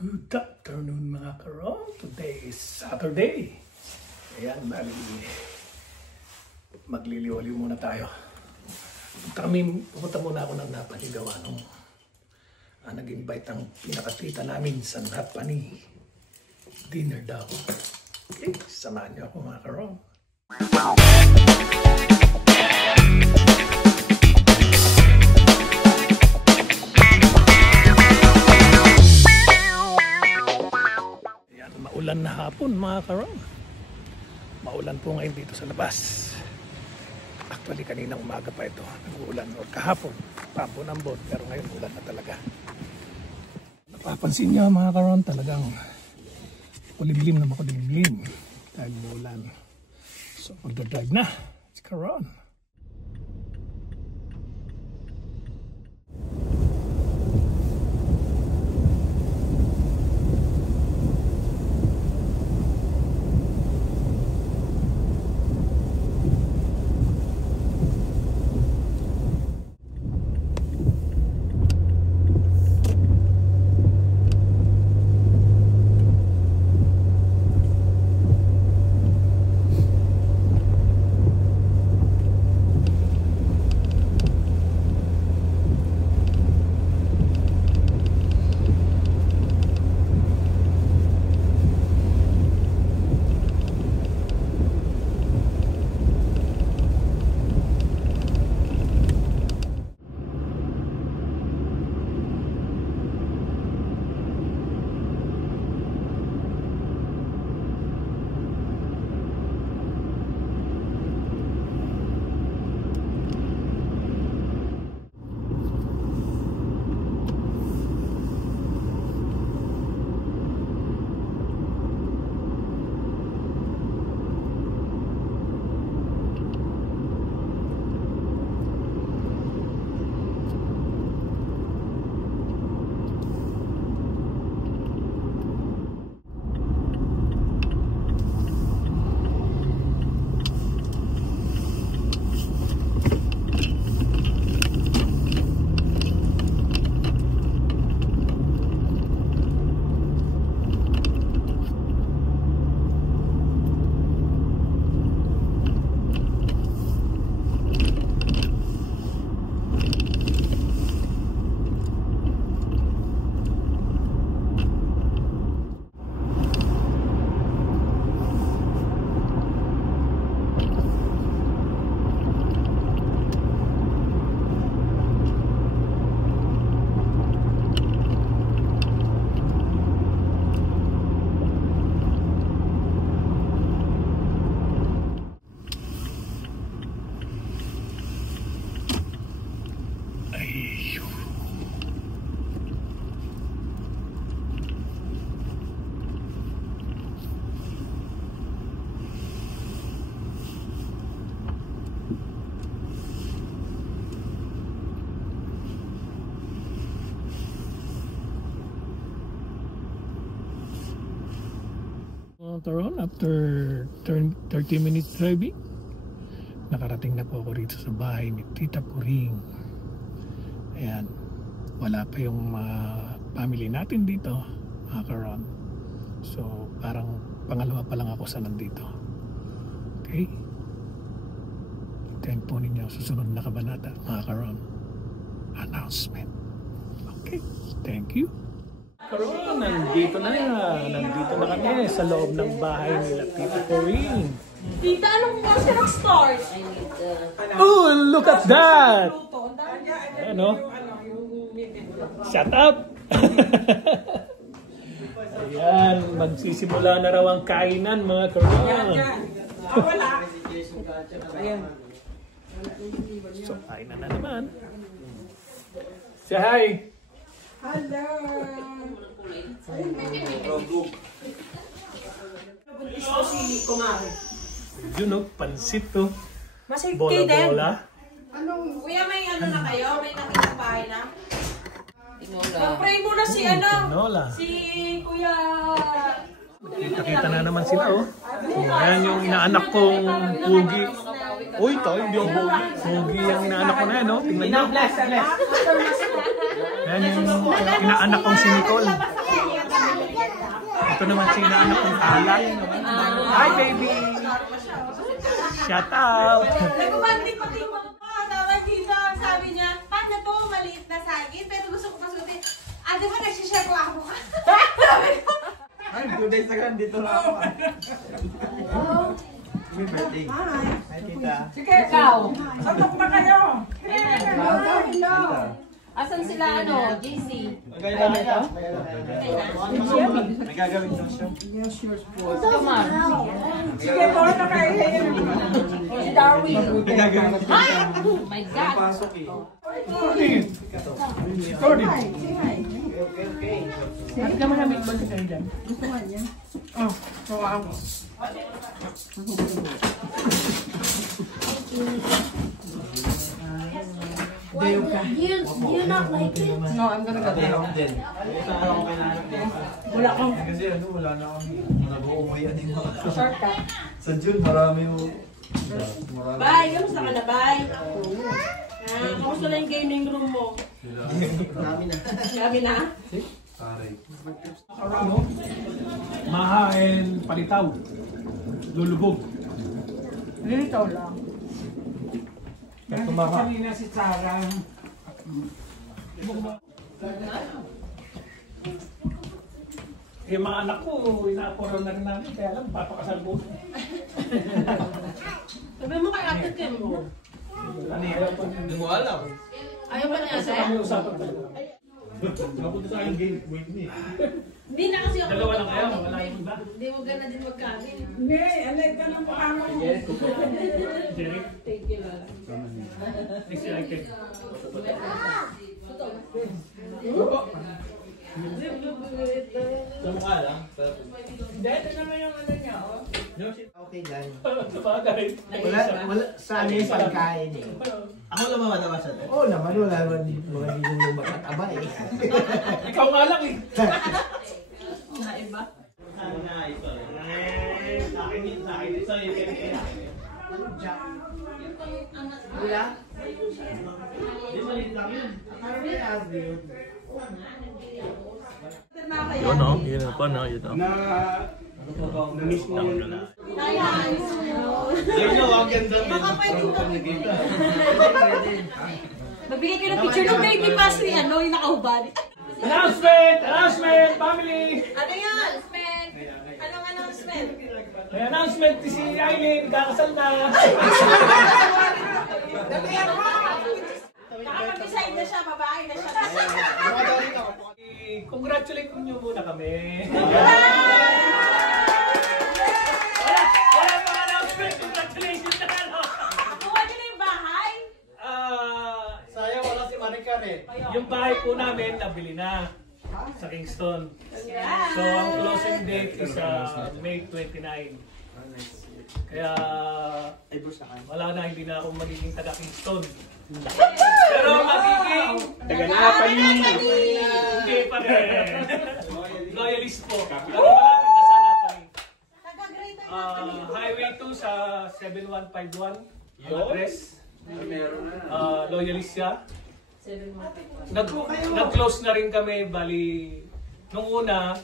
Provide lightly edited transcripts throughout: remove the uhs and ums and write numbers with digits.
Good afternoon mga karon. Today is Saturday. Ayan, magliliwaliw muna tayo. Pumunta muna ako ng napanigawa nung nag-invite ang pinakatita namin sa Napani dinner daw. Okay, samahan niyo ako mga karon. Maulan na hapon mga karon. Maulan po ngayon dito sa labas. Actually kaninang umaga pa ito nag-uulan, o kahapon pampun-ambon, pero ngayon ulan na talaga. Napapansin niyo mga karon, talagang kulimlim na makulimlim dahil maulan. So magdadrive na si karon. Karon, after 30 minutes driving, nakarating na po ako rito sa bahay ni Tita Puring. Ayan, wala pa yung family natin dito mga karon. So parang pangalawa pa lang ako sa nandito. Okay, hintayin po ninyo susunod na kabanata mga karon. Announcement. Okay, thank you. Karon, nandito na kami sa loob ng bahay nila Tita Puring. Tita, anong oras ka nag-start? Oh, look at that! Ano? Shut up! Ayan, magsisimula na raw ang kainan mga karon. Wala. Ayan. So, kainan na naman. Say hi! Hello! Buntis ko si Kumari. Yun o, pansit to. Bola-bola. Kuya, may ano na kayo? May nakita bahay na? Mag-pray muna si Tinola. si Kuya. Kita na naman sila oh. Ayan yung inaanak kong Pugi. Uy, tayo, hindi ako Pugi. Pugi yung inaanak ko na yan, no? Tingnan nyo. Ayan yung inaanak kong si Nicole. Ito naman si anak kong alay. Hi, baby! Shout out! Nagubandi pati yung mga tawag dito. Sabi niya, paano to? Maliit na saging. Pero gusto ko pasutin. Di ba nagsishare ko ako ka? Ay, 2 days na dito lang ako. Happy birthday. Hi, tita. Sige, ikaw. Satok na kayo. Hello. Asan sila JC? May gagawin daw siya. Come on. Sige, bawal na kayo. Si Darwin. May gagawin daw siya. Oh my God. Pasok eh. At ka malamig ba siya dyan? You not like it? No, I'm gonna go there. Din. Isang araw ko kailangan din. Wala kang Kasi wala na kami. Nag-uumuya din ako. shortcut. Sa June, marami yung... Bye, kamusta ka na? Bye. Kamusta na yung gaming room mo? Marami na. Gabi na? Taray. Mahain palitaw. Lulubog. Lilitaw lang. Tumaha. Kanina si Sarah. Yung mga anak ko, inaaporan na rin namin. Kaya lang, papakasal po. Sabi mo kay Ate Kim mo. Ano yun? Hindi mo alam. Ayaw ba niya Kasi kami usapan talaga. Napunta sa aking game, wait me. Hindi na kasi ako. Dalawa lang kayo, wala yung iba. Hindi mo gana din magkanin. Hindi, alay ka ng mukha mo. Jerry, Thank you, Lola. next year I can. Sa mukha lang. Dito naman yung ano niya, oh. Okay, dyan. Sabagay. Wala, sa ano yung pagkain eh. Ako lang mamatama sa ito. Oo naman, wala naman mga hindi yung makataba eh. Ikaw nga lang eh. Naiba? Wala? Di maliit lang yun. Yun o, yun po no, yun o. Na-miss mo yun. Ayan. Ayun nyo, ang ganda. Baka pwede ito. Magbigay kayo ng picture ng baby pass ni yung nakahubad. Announcement! Announcement! Family! Ano yan? Announcement? Anong announcement? May announcement si Aileen, kakasal na. Nakapag-decide na siya, babae na siya. Congratulate nyo muna kami. Wala pang announcement! Congratulations na ano! Kuha niyo na yung bahay? Sayang wala si Maricar eh. Yung bahay po namin, nabili na sa Kingston. So, ang closing date is May 29. Kaya, wala na, hindi na ako magiging taga Kingston. Pero magiging taga Napoli. Hindi pa rin. Loyalist po. Pero malapit na sa Napoli. Nag-grade Highway 2 sa 7151. Ang address. Loyalist siya. Nag-close na rin kami, bali, nung una,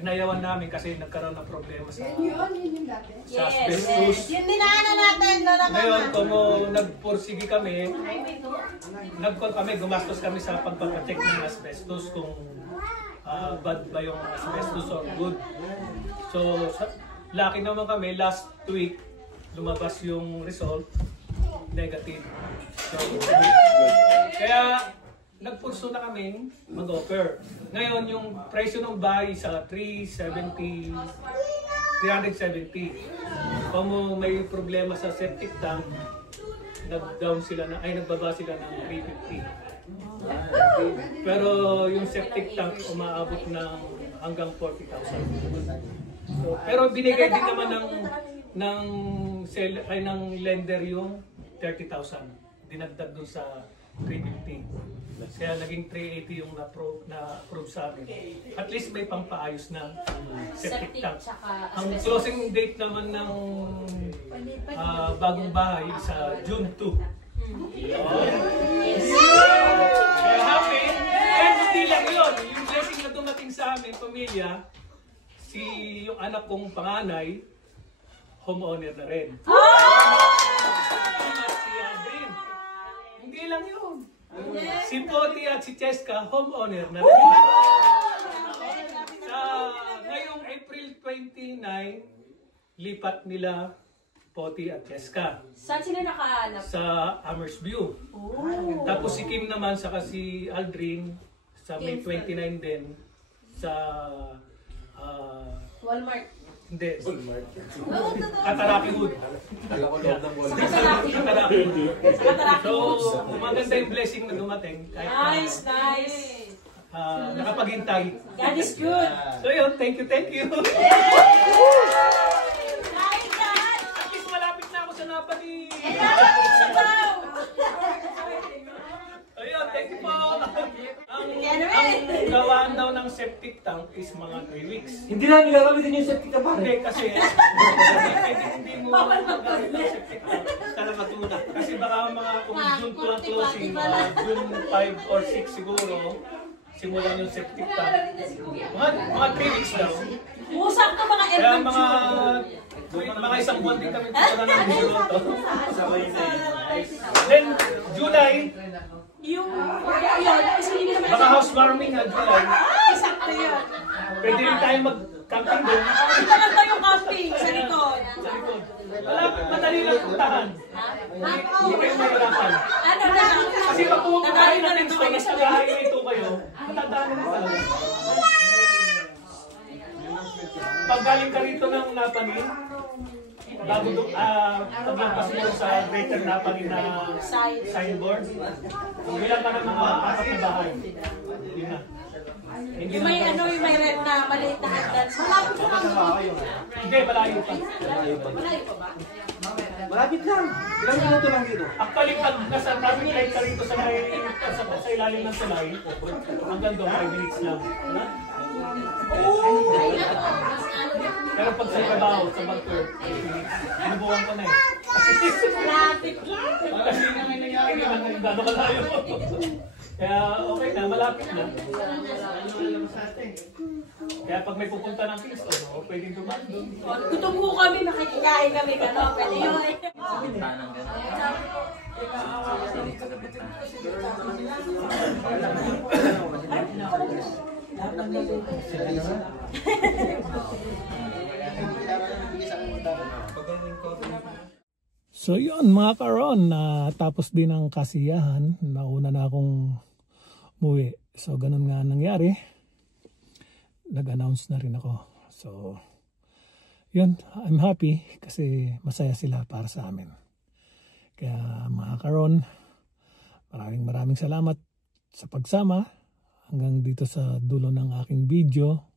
inayawan namin kasi nagkaroon ng problema sa asbestos. Yun dinaanan natin, Lola Ngayon, Mama. kung nagpursige kami, gumastos kami sa pagpapacheck ng asbestos kung bad ba yung asbestos or good. So, lucky naman kami, last week, lumabas yung result, negative. So, kaya, nagpurso na kaming mag-offer. Ngayon, yung presyo ng bahay sa 370. Kung may problema sa septic tank, nagbaba sila ng 350. Pero yung septic tank umaabot ng hanggang 40,000. So, pero binigay din naman ng lender yung 30,000. Dinagdag dun sa 350. Kaya naging 380 yung na-approve sa amin. At least may pampaayos na septic tank. Ang closing date naman ng bagong bahay sa June 2. Kaya happy. And hindi lang yun. Yung blessing na dumating sa amin, pamilya, yung anak kong panganay, homeowner na rin. Si Aldrin. Hindi lang yun. Si Poti at si Cheska, homeowner na rin. Ngayong April 29, lipat nila Poti at Cheska. Saan sila nakahanap? Sa Amersview. Tapos si Kim naman, saka si Aldrin, sa May 29 din, sa Walmart. hindi, Kataraki Wood. Kataraki Wood. So, maganda yung blessing na dumating. Nice, nice. Nakapaghintay. God is good. So yun, thank you, thank you. Hi, God! At least malapit na ako sa napani. Ayun, thank you po. Ang gawaan daw ng septic tank is mga 3 weeks. Hindi namin gagamitin yung septic na pare. Hindi, kasi hindi mo gagawin ng septic tank. Talaga tuna. Kasi baka mga kung June 2 ang closing, June 5 or 6 siguro, simulan yung septic tank. Mga 3 weeks daw. Usap ka mga Kaya mga isang buwan din kami pala ng Bioloto. Then, July, yung yun, kasi hindi naman baka housewarming na July. sakto yun. Pwede rin tayo mag-camping doon. Ito lang tayo camping sa likod. Sa likod. Madali lang puntahan. Hindi kayo mahirapan. Ano na? Kasi pag pumuntahin natin ito, mas nag-ahayin ito kayo, matandaan na talaga. Pag galing ka rito ng Napanin, bago paglampas mo sa Greater Napanin na signboard, bilang ka ng mga 4 na bahay. Hindi na. Yung may ano, yung may red na maliit na hagdan. Malapit pa kami. Hindi, malayo pa. Malayo pa ba? Malapit lang. Ilang minuto lang dito. Actually, pag nasa traffic light ka rito sa ilalim ng tulay, hanggang doon 5 minutes lang. Pero pag sa ibabaw, sa bunker, 8 minutes. Inubuhan ko na eh. Malapit lang. Kasi naman nangyari naman ng gano'ng kalayo. Kaya okay na, malapit na. Kaya pag may pupunta ng Kingston, pwedeng dumaan doon. Gutom ko kami, makikikain kami gano'n. Pwede yun. So yun mga karon, tapos din ang kasiyahan, nauna na akong umuwi. So ganun nga nangyari, nag-announce na rin ako. So yun, I'm happy kasi masaya sila para sa amin. Kaya mga karon, maraming salamat sa pagsama hanggang dito sa dulo ng aking video.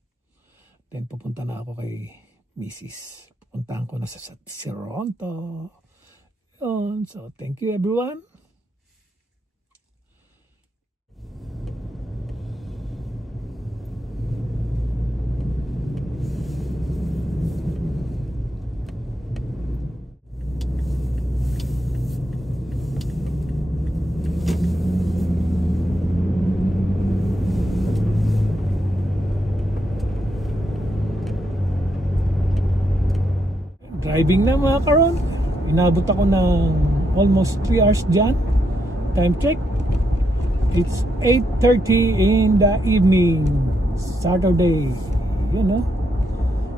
Then pupunta na ako kay Mrs. Pupuntahan ko na sa Toronto. Yun. So thank you everyone. Driving na mga karon. Inabot ako ng almost 3 hours dyan. Time check. It's 8:30 in the evening. Saturday. Yun no.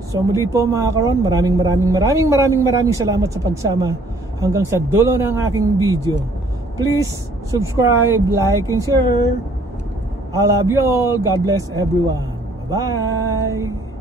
So muli po mga karon, maraming salamat sa pagsama hanggang sa dulo ng aking video. Please subscribe, like, and share. I love you all. God bless everyone. Bye-bye.